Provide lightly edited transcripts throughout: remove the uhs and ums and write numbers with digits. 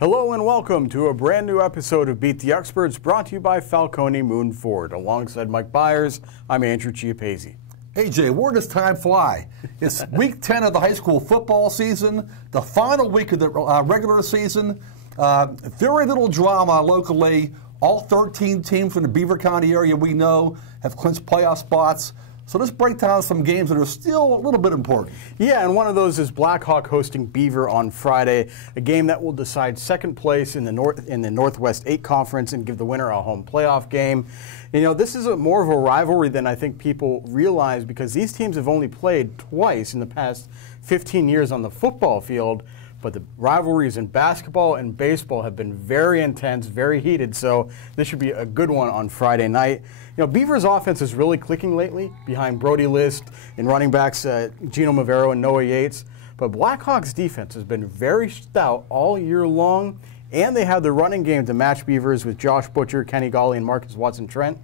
Hello and welcome to a brand new episode of Beat the Experts, brought to you by Falcone Moon Ford. Alongside Mike Bires, I'm Andrew Chiappazzi. Hey Jay, where does time fly? It's week 10 of the high school football season, the final week of the regular season. Very little drama locally. All 13 teams from the Beaver County area we know have clinched playoff spots. So let's break down some games that are still a little bit important. Yeah, and one of those is Blackhawk hosting Beaver on Friday, a game that will decide second place in the Northwest 8 Conference and give the winner a home playoff game. You know, this is more of a rivalry than I think people realize, because these teams have only played twice in the past 15 years on the football field. But the rivalries in basketball and baseball have been very intense, very heated, so this should be a good one on Friday night. You know, Beaver's offense is really clicking lately behind Brody List and running backs Gino Mavero and Noah Yates. But Blackhawks' defense has been very stout all year long, and they have the running game to match Beavers with Josh Butcher, Kenny Golly, and Marcus Watson-Trent.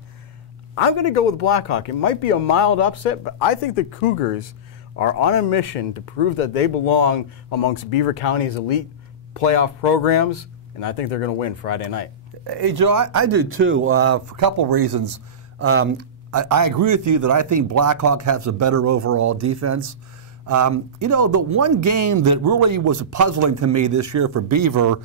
I'm going to go with Blackhawk. It might be a mild upset, but I think the Cougars are on a mission to prove that they belong amongst Beaver County's elite playoff programs, and I think they're going to win Friday night. Hey, Joe, I do too, for a couple of reasons. I agree with you that I think Blackhawk has a better overall defense. You know, the one game that really was puzzling to me this year for Beaver,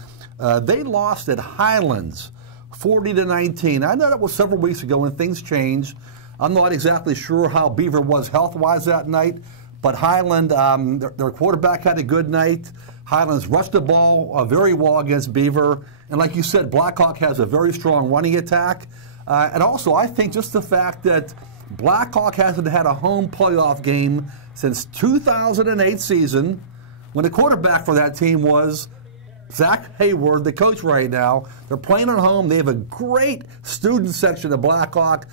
they lost at Highlands 40-19. I know that was several weeks ago and things changed. I'm not exactly sure how Beaver was health-wise that night, but Highland, their quarterback had a good night. Highlands rushed the ball very well against Beaver. And like you said, Blackhawk has a very strong running attack. And also, I think just the fact that Blackhawk hasn't had a home playoff game since 2008 season, when the quarterback for that team was Zach Hayward, the coach right now. They're playing at home. They have a great student section of Blackhawk.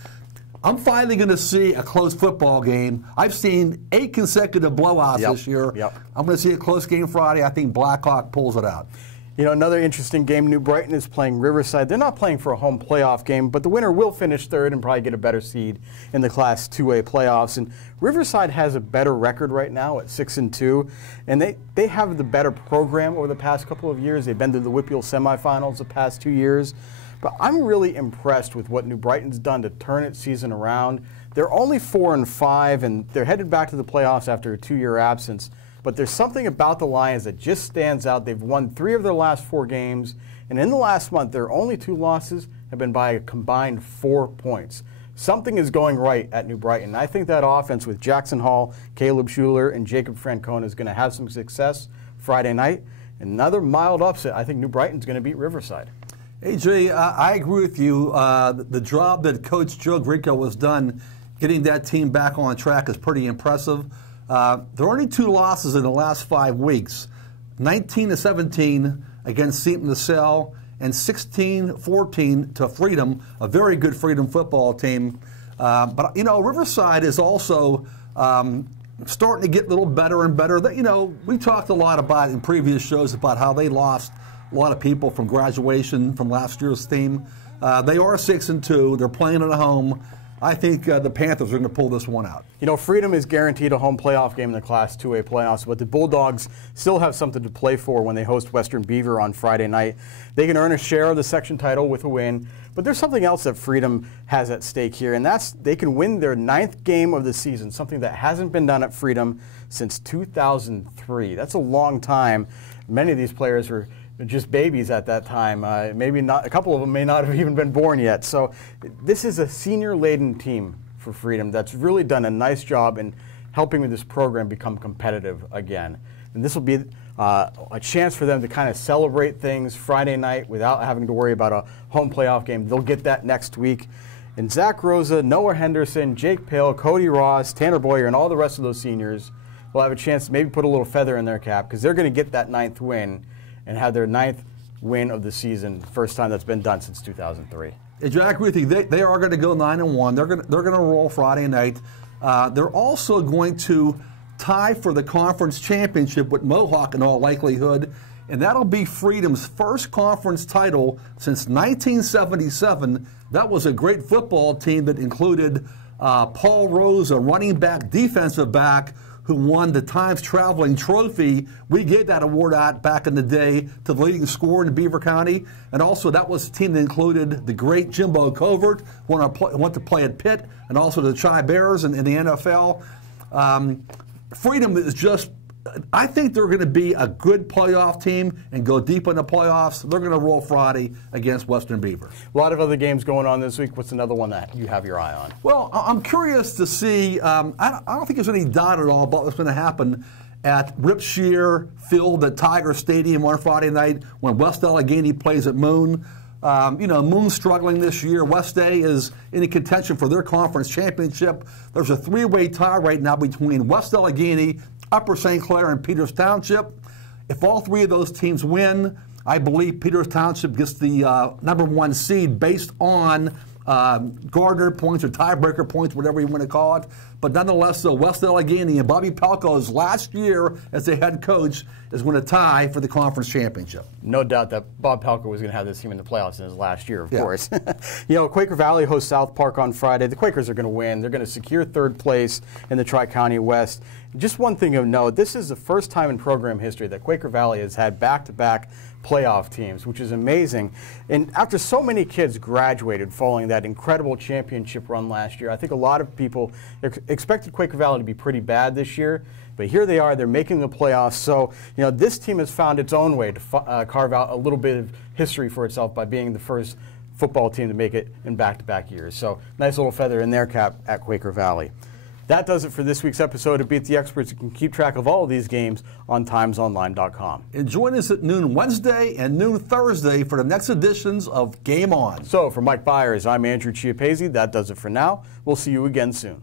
I'm finally going to see a close football game. I've seen 8 consecutive blowouts this year. I'm going to see a close game Friday. I think Blackhawk pulls it out. You know, another interesting game, New Brighton is playing Riverside. They're not playing for a home playoff game, but the winner will finish third and probably get a better seed in the Class 2A playoffs. And Riverside has a better record right now at 6-2, and they have the better program over the past couple of years. They've been to the WPIAL semifinals the past 2 years. But I'm really impressed with what New Brighton's done to turn its season around. They're only 4-5, and they're headed back to the playoffs after a 2-year absence. But there's something about the Lions that just stands out. They've won 3 of their last 4 games, and in the last month, their only 2 losses have been by a combined 4 points. Something is going right at New Brighton. I think that offense with Jackson Hall, Caleb Schuler, and Jacob Francona is going to have some success Friday night. Another mild upset. I think New Brighton's going to beat Riverside. Hey, Jay, I agree with you. The job that Coach Joe Grieco has done getting that team back on track is pretty impressive. There are only 2 losses in the last 5 weeks, 19-17 against Seton LaSalle and 16-14 to Freedom, a very good Freedom football team. But, you know, Riverside is also starting to get a little better and better. You know, we talked a lot about in previous shows about how they lost a lot of people from graduation from last year's team. They are 6-2. They're playing at home. I think the Panthers are going to pull this one out. You know, Freedom is guaranteed a home playoff game in the Class 2A playoffs, but the Bulldogs still have something to play for when they host Western Beaver on Friday night. They can earn a share of the section title with a win, but there's something else that Freedom has at stake here, and that's they can win their 9th game of the season, something that hasn't been done at Freedom since 2003. That's a long time. Many of these players were just babies at that time. Maybe not. A couple of them may not have even been born yet. So this is a senior-laden team for Freedom that's really done a nice job in helping with this program become competitive again. And this will be a chance for them to kind of celebrate things Friday night without having to worry about a home playoff game. They'll get that next week. And Zach Rosa, Noah Henderson, Jake Pale, Cody Ross, Tanner Boyer, and all the rest of those seniors will have a chance to maybe put a little feather in their cap, because they're going to get that 9th win and have their 9th win of the season, first time that's been done since 2003. Hey, Jack, I agree with you. They are going to go 9-1. They're going to roll Friday night. They're also going to tie for the conference championship with Mohawk in all likelihood, and that'll be Freedom's first conference title since 1977. That was a great football team that included Paul Rose, a running back, defensive back, who won the Times Traveling Trophy. We gave that award out back in the day to the leading scorer in Beaver County. And also that was a team that included the great Jimbo Covert, who went to play at Pitt, and also the Chiappazzi Bears in the NFL. Freedom is just, I think they're going to be a good playoff team and go deep in the playoffs. They're going to roll Friday against Western Beaver. A lot of other games going on this week. What's another one that you have your eye on? Well, I'm curious to see, I don't think there's any doubt at all about what's going to happen at Ripshear Field at Tiger Stadium on Friday night when West Allegheny plays at Moon. Moon's struggling this year. West A is in contention for their conference championship. There's a three-way tie right now between West Allegheny, Upper St. Clair, and Peters Township. If all three of those teams win, I believe Peters Township gets the #1 seed based on Gardner points or tiebreaker points, whatever you want to call it. But nonetheless, West Allegheny and Bobby Palco's last year as the head coach is going to tie for the conference championship. No doubt that Bob Palco was going to have this team in the playoffs in his last year, of course. Quaker Valley hosts South Park on Friday. The Quakers are going to win. They're going to secure third place in the Tri-County West. Just one thing of note, this is the first time in program history that Quaker Valley has had back-to-back playoff teams, which is amazing. And after so many kids graduated following that incredible championship run last year, I think a lot of people expected Quaker Valley to be pretty bad this year. But here they are, they're making the playoffs. So, this team has found its own way to carve out a little bit of history for itself by being the first football team to make it in back-to-back years. So, nice little feather in their cap at Quaker Valley. That does it for this week's episode of Beat the Experts. You can keep track of all of these games on timesonline.com. And join us at noon Wednesday and noon Thursday for the next editions of Game On. So, for Mike Bires, I'm Andrew Chiappazzi. That does it for now. We'll see you again soon.